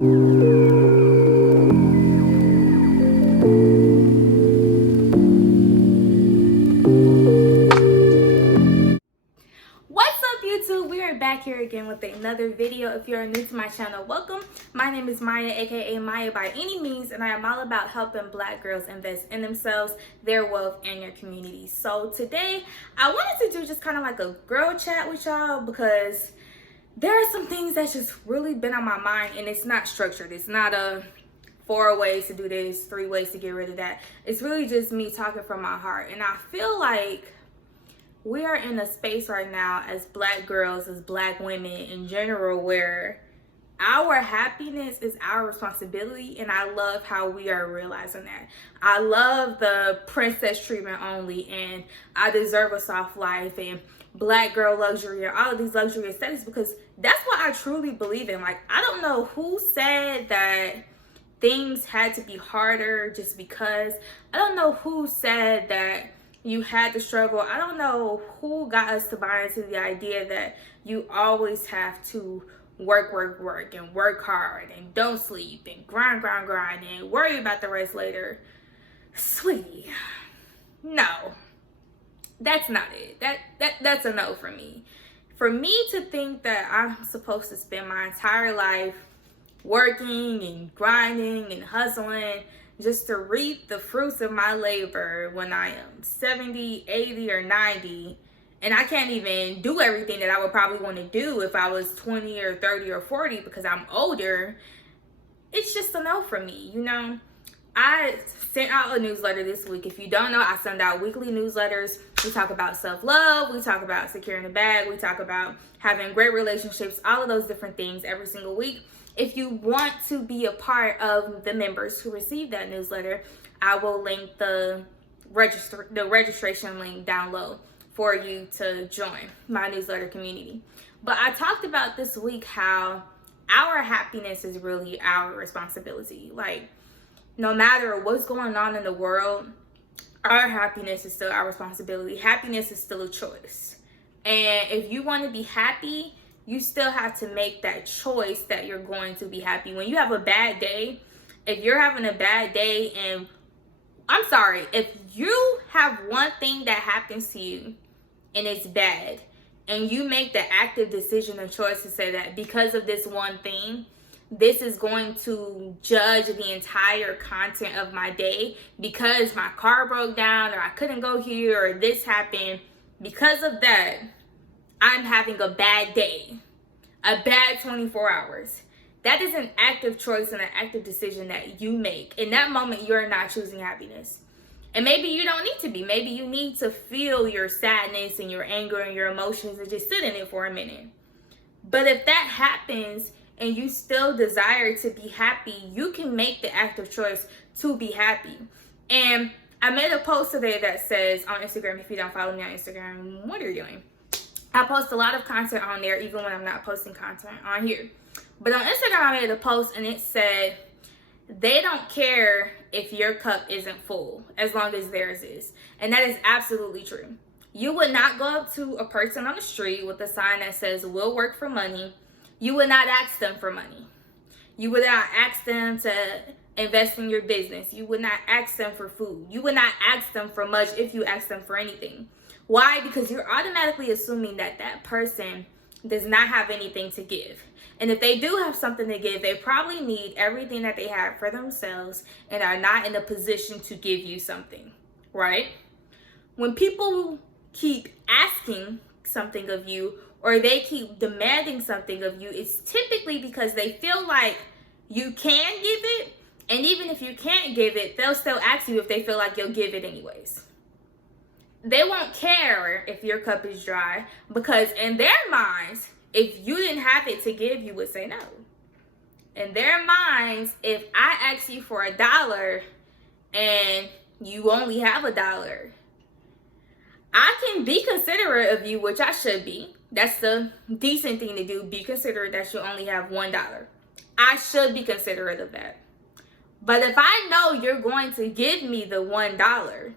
What's up, YouTube? We are back here again with another video. If you're new to my channel, welcome. My name is Maya, aka Maya by any means, and I am all about helping Black girls invest in themselves, their wealth, and your community. So today I wanted to do just kind of like a girl chat with y'all because there are some things that's just really been on my mind, and it's not structured. It's not a 4 ways to do this, 3 ways to get rid of that. It's really just me talking from my heart. And I feel like we are in a space right now as Black girls, as Black women in general, where our happiness is our responsibility, and I love how we are realizing that. I love the princess treatment only, and I deserve a soft life, and Black girl luxury, and all of these luxury aesthetics, because that's what I truly believe in. Like, I don't know who said that things had to be harder just because. I don't know who said that you had to struggle. I don't know who got us to buy into the idea that you always have to work and work hard and don't sleep and grind and worry about the rest later. Sweetie, no, that's not it. That's a no for me. For me to think that I'm supposed to spend my entire life working and grinding and hustling just to reap the fruits of my labor when I am 70, 80, or 90, and I can't even do everything that I would probably want to do if I was 20 or 30 or 40 because I'm older, it's just a no for me, you know? I sent out a newsletter this week. If you don't know, I send out weekly newsletters. We talk about self-love, we talk about securing the bag, we talk about having great relationships, all of those different things every single week. If you want to be a part of the members who receive that newsletter, I will link the registration link down low for you to join my newsletter community. But I talked about this week how our happiness is really our responsibility. Like, no matter what's going on in the world, our happiness is still our responsibility. Happiness is still a choice. And if you want to be happy, you still have to make that choice that you're going to be happy. When you have a bad day, if you're having a bad day, and I'm sorry, if you have one thing that happens to you and it's bad, and you make the active decision or choice to say that because of this one thing, this is going to judge the entire content of my day because my car broke down, or I couldn't go here, or this happened. Because of that, I'm having a bad day, a bad 24 hours. That is an active choice and an active decision that you make. In that moment, you're not choosing happiness. And maybe you don't need to be. Maybe you need to feel your sadness and your anger and your emotions and just sit in it for a minute. But if that happens and you still desire to be happy, you can make the active choice to be happy. And I made a post today that says on Instagram, if you don't follow me on Instagram, what are you doing? I post a lot of content on there, even when I'm not posting content on here. But on Instagram, I made a post and it said, they don't care if your cup isn't full as long as theirs is. And that is absolutely true. You would not go up to a person on the street with a sign that says, we'll work for money. You would not ask them for money. You would not ask them to invest in your business. You would not ask them for food. You would not ask them for much if you ask them for anything. Why? Because you're automatically assuming that that person does not have anything to give. And if they do have something to give, they probably need everything that they have for themselves and are not in a position to give you something, right? When people keep asking something of you, or they keep demanding something of you, it's typically because they feel like you can give it. And even if you can't give it, they'll still ask you if they feel like you'll give it anyways. They won't care if your cup is dry, because in their minds, if you didn't have it to give, you would say no. In their minds, if I ask you for $1 and you only have $1, I can be considerate of you, which I should be. That's the decent thing to do. Be considerate that you only have $1. I should be considerate of that. But if I know you're going to give me the $1,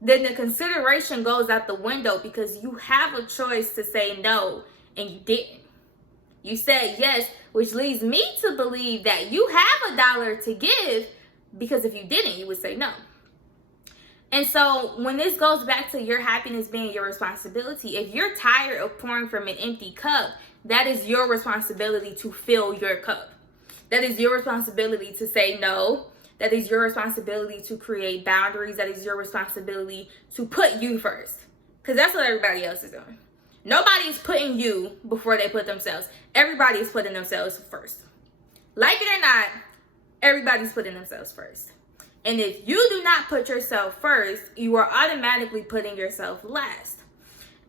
then the consideration goes out the window, because you have a choice to say no and you didn't. You said yes, which leads me to believe that you have $1 to give, because if you didn't, you would say no. And so when this goes back to your happiness being your responsibility, if you're tired of pouring from an empty cup, that is your responsibility to fill your cup. That is your responsibility to say no. That is your responsibility to create boundaries. That is your responsibility to put you first. Because that's what everybody else is doing. Nobody's putting you before they put themselves. Everybody is putting themselves first. Like it or not, everybody's putting themselves first. And if you do not put yourself first, you are automatically putting yourself last.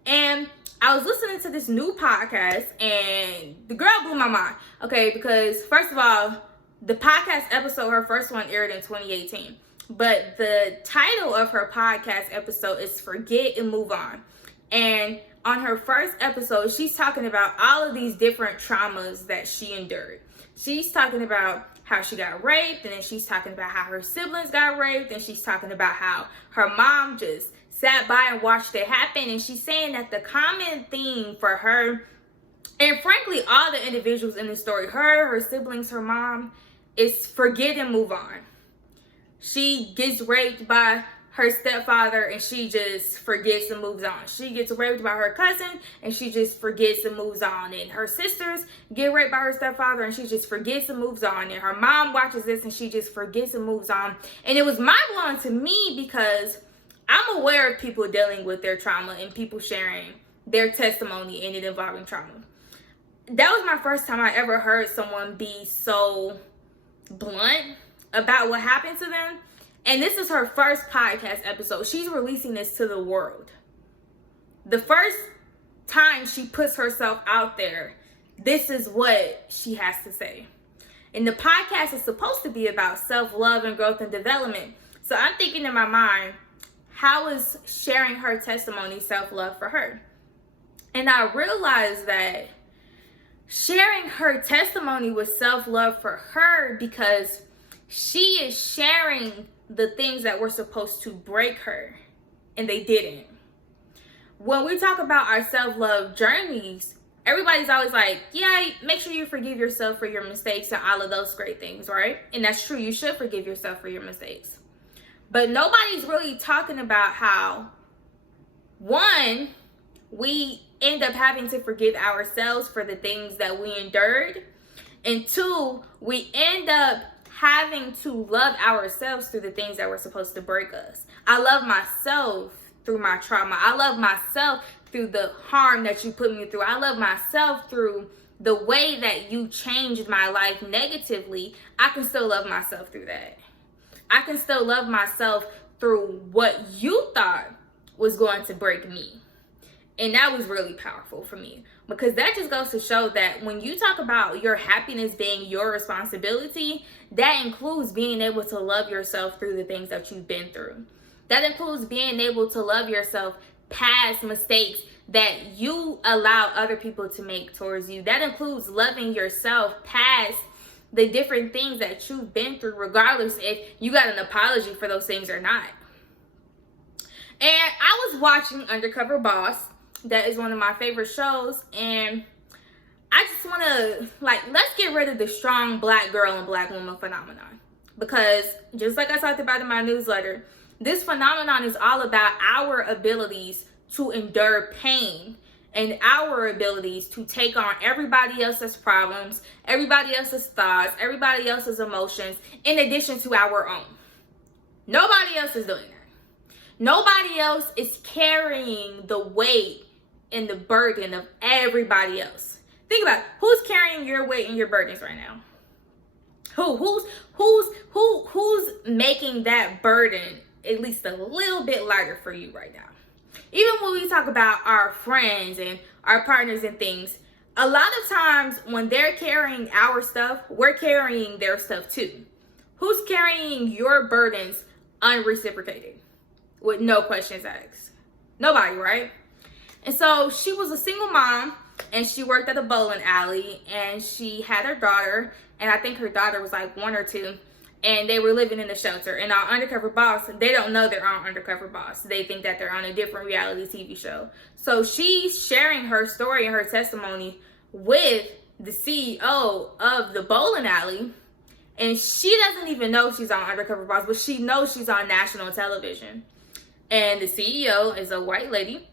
And I was listening to this new podcast, and the girl blew my mind. Okay, because first of all, the podcast episode, her first one aired in 2018. But the title of her podcast episode is Forget and Move On. And on her first episode, she's talking about all of these different traumas that she endured. She's talking about how she got raped, and then she's talking about how her siblings got raped, and she's talking about how her mom just sat by and watched it happen. And she's saying that the common theme for her, and frankly all the individuals in the story, her siblings, her mom, is forget and move on. She gets raped by her stepfather and she just forgets and moves on. She gets raped by her cousin and she just forgets and moves on. And her sisters get raped by her stepfather and she just forgets and moves on. And her mom watches this and she just forgets and moves on. And it was mind-blowing to me because I'm aware of people dealing with their trauma and people sharing their testimony in it involving trauma. That was my first time I ever heard someone be so blunt about what happened to them. And this is her first podcast episode. She's releasing this to the world. The first time she puts herself out there, this is what she has to say. And the podcast is supposed to be about self-love and growth and development. So I'm thinking in my mind, how is sharing her testimony self-love for her? And I realized that sharing her testimony was self-love for her because she is sharing the things that were supposed to break her, and they didn't. When we talk about our self-love journeys, everybody's always like, yeah, make sure you forgive yourself for your mistakes and all of those great things, right? And that's true. You should forgive yourself for your mistakes. But nobody's really talking about how, one, we end up having to forgive ourselves for the things that we endured. And two, we end up having to love ourselves through the things that were supposed to break us. I love myself through my trauma. I love myself through the harm that you put me through. I love myself through the way that you changed my life negatively. I can still love myself through that. I can still love myself through what you thought was going to break me. And that was really powerful for me, because that just goes to show that when you talk about your happiness being your responsibility, that includes being able to love yourself through the things that you've been through. That includes being able to love yourself past mistakes that you allow other people to make towards you. That includes loving yourself past the different things that you've been through, regardless if you got an apology for those things or not. And I was watching Undercover Boss. That is one of my favorite shows, and I just want to, let's get rid of the strong black girl and black woman phenomenon, because just like I talked about in my newsletter, this phenomenon is all about our abilities to endure pain and our abilities to take on everybody else's problems, everybody else's thoughts, everybody else's emotions, in addition to our own. Nobody else is doing that. Nobody else is carrying the weight and the burden of everybody else. Think about it. Who's carrying your weight and your burdens right now? Who's making that burden at least a little bit lighter for you right now? Even when we talk about our friends and our partners and things, a lot of times when they're carrying our stuff, we're carrying their stuff too. Who's carrying your burdens unreciprocated with no questions asked? Nobody, right? And so she was a single mom, and she worked at a bowling alley, and she had her daughter, and I think her daughter was like 1 or 2, and they were living in a shelter. And our Undercover Boss, they don't know they're on Undercover Boss. They think that they're on a different reality TV show. So she's sharing her story and her testimony with the CEO of the bowling alley, and she doesn't even know she's on Undercover Boss, but she knows she's on national television. And the CEO is a white lady.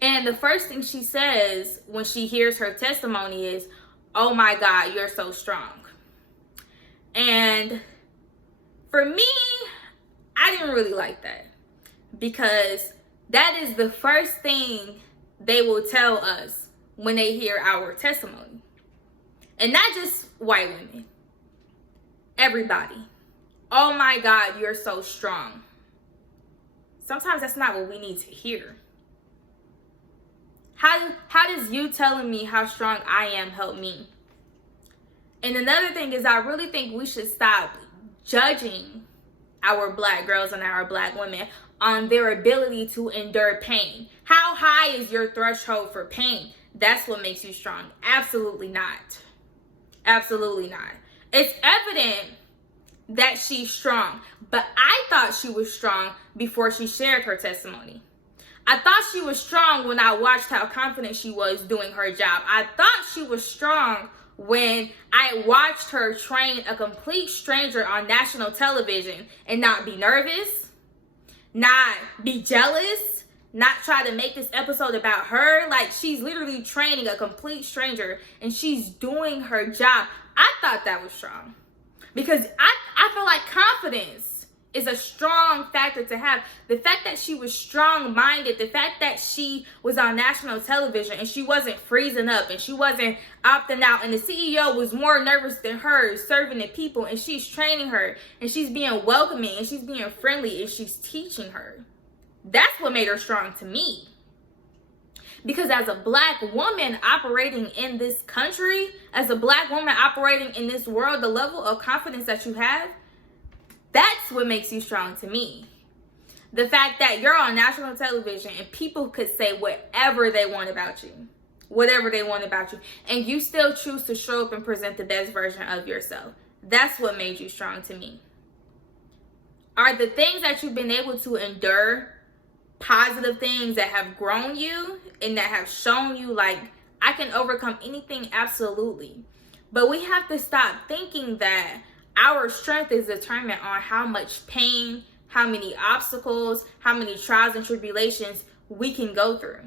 And the first thing she says when she hears her testimony is, "Oh my God, you're so strong." And for me, I didn't really like that, because that is the first thing they will tell us when they hear our testimony. And not just white women, everybody. "Oh my God, you're so strong." Sometimes that's not what we need to hear. How does you telling me how strong I am help me? And another thing is, I really think we should stop judging our Black girls and our Black women on their ability to endure pain. How high is your threshold for pain? That's what makes you strong. Absolutely not. Absolutely not. It's evident that she's strong, but I thought she was strong before she shared her testimony. I thought she was strong when I watched how confident she was doing her job. I thought she was strong when I watched her train a complete stranger on national television and not be nervous, not be jealous, not try to make this episode about her. Like, she's literally training a complete stranger and she's doing her job. I thought that was strong, because I feel like confidence is a strong factor to have. The fact that she was strong-minded, the fact that she was on national television and she wasn't freezing up and she wasn't opting out, and the CEO was more nervous than her serving the people, and she's training her and she's being welcoming and she's being friendly and she's teaching her. That's what made her strong to me. Because as a Black woman operating in this country, as a Black woman operating in this world, the level of confidence that you have, that's what makes you strong to me. The fact that you're on national television and people could say whatever they want about you. Whatever they want about you. And you still choose to show up and present the best version of yourself. That's what made you strong to me. Are the things that you've been able to endure positive things that have grown you and that have shown you, like, I can overcome anything? Absolutely. But we have to stop thinking that our strength is determined on how much pain, how many obstacles, how many trials and tribulations we can go through.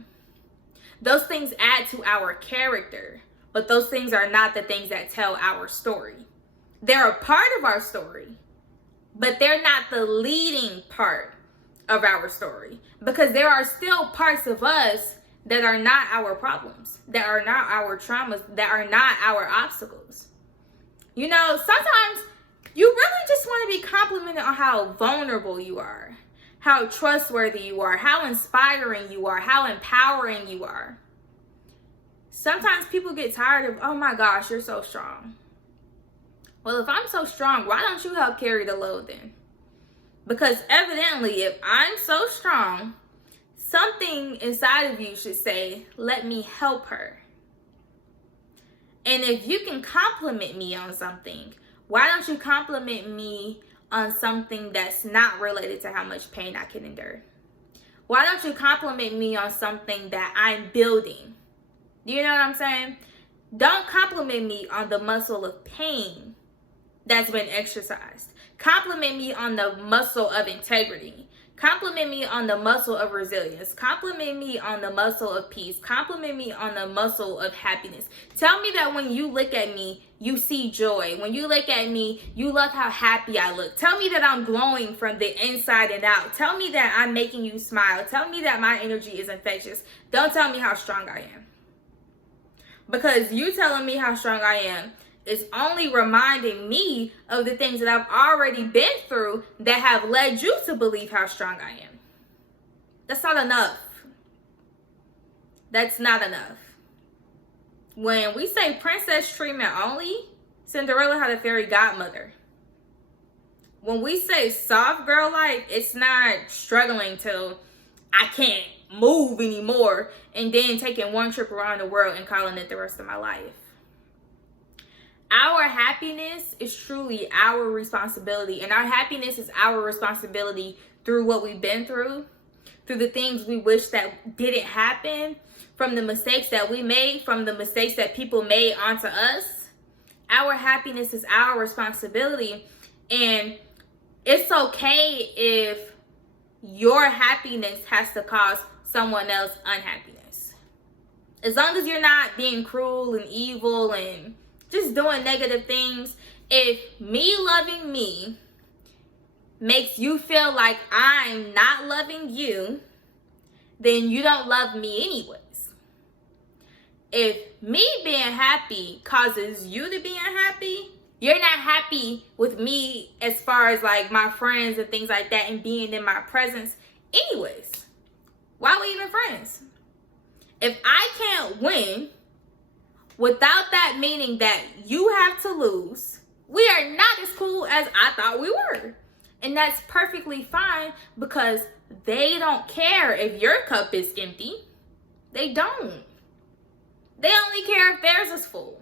Those things add to our character, but those things are not the things that tell our story. They're a part of our story, but they're not the leading part of our story, because there are still parts of us that are not our problems, that are not our traumas, that are not our obstacles. You know, sometimes you really just want to be complimented on how vulnerable you are, how trustworthy you are, how inspiring you are, how empowering you are. Sometimes people get tired of, "Oh my gosh, you're so strong." Well, if I'm so strong, why don't you help carry the load then? Because evidently, if I'm so strong, something inside of you should say, "Let me help her." And if you can compliment me on something, why don't you compliment me on something that's not related to how much pain I can endure? Why don't you compliment me on something that I'm building? Do you know what I'm saying? Don't compliment me on the muscle of pain that's been exercised. Compliment me on the muscle of integrity. Compliment me on the muscle of resilience. Compliment me on the muscle of peace. Compliment me on the muscle of happiness. Tell me that when you look at me, you see joy. When you look at me, you love how happy I look. Tell me that I'm glowing from the inside and out. Tell me that I'm making you smile. Tell me that my energy is infectious. Don't tell me how strong I am. Because you telling me how strong I am is only reminding me of the things that I've already been through that have led you to believe how strong I am. That's not enough. That's not enough. When we say princess treatment only, Cinderella had a fairy godmother. When we say soft girl life, it's not struggling till I can't move anymore and then taking one trip around the world and calling it the rest of my life. Our happiness is truly our responsibility, and our happiness is our responsibility through what we've been through, through the things we wish that didn't happen, from the mistakes that we made, from the mistakes that people made onto us. Our happiness is our responsibility. And it's okay if your happiness has to cause someone else unhappiness. As long as you're not being cruel and evil and just doing negative things. If me loving me makes you feel like I'm not loving you, then you don't love me anyways. If me being happy causes you to be unhappy, you're not happy with me as far as like my friends and things like that and being in my presence anyways. Why are we even friends? If I can't win, without that meaning that you have to lose, we are not as cool as I thought we were. And that's perfectly fine because they don't care if your cup is empty. They don't. They only care if theirs is full.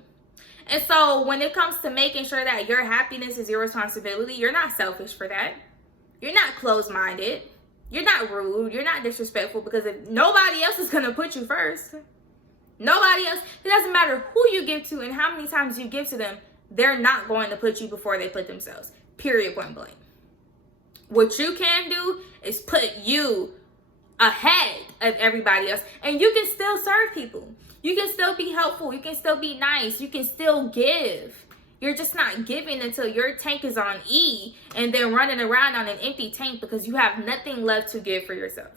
And so when it comes to making sure that your happiness is your responsibility, you're not selfish for that. You're not closed-minded. You're not rude. You're not disrespectful, because if nobody else is going to put you first, nobody else, it doesn't matter who you give to and how many times you give to them, they're not going to put you before they put themselves. Period, point blank. What you can do is put you ahead of everybody else. And you can still serve people. You can still be helpful. You can still be nice. You can still give. You're just not giving until your tank is on E and then running around on an empty tank because you have nothing left to give for yourself.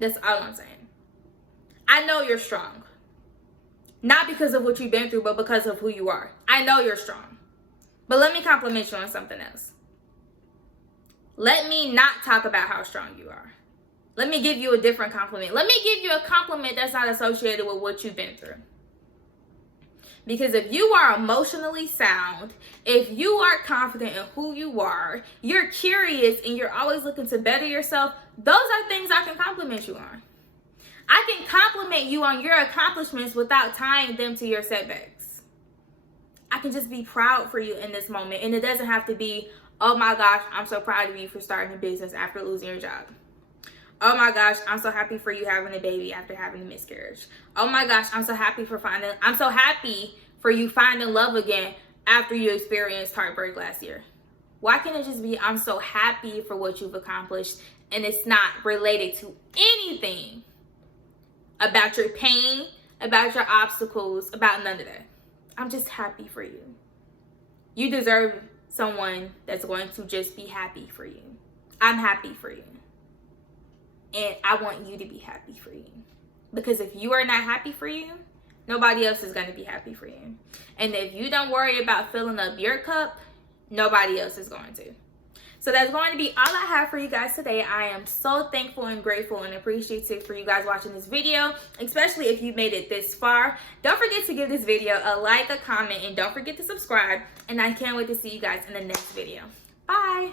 That's all I'm saying. I know you're strong. Not because of what you've been through, but because of who you are. I know you're strong. But let me compliment you on something else. Let me not talk about how strong you are. Let me give you a different compliment. Let me give you a compliment that's not associated with what you've been through. Because if you are emotionally sound, if you are confident in who you are, you're curious and you're always looking to better yourself, those are things I can compliment you on. I can compliment you on your accomplishments without tying them to your setbacks. I can just be proud for you in this moment. And it doesn't have to be, oh my gosh, I'm so proud of you for starting a business after losing your job. Oh my gosh, I'm so happy for you having a baby after having a miscarriage. Oh my gosh, I'm so happy for you finding love again after you experienced heartbreak last year. Why can't it just be, I'm so happy for what you've accomplished, and it's not related to anything about your pain, about your obstacles, about none of that. I'm just happy for you. You deserve someone that's going to just be happy for you. I'm happy for you. And I want you to be happy for you. Because if you are not happy for you, nobody else is going to be happy for you. And if you don't worry about filling up your cup, nobody else is going to. So that's going to be all I have for you guys today. I am so thankful and grateful and appreciative for you guys watching this video, especially if you made it this far. Don't forget to give this video a like, a comment, and don't forget to subscribe. And I can't wait to see you guys in the next video. Bye.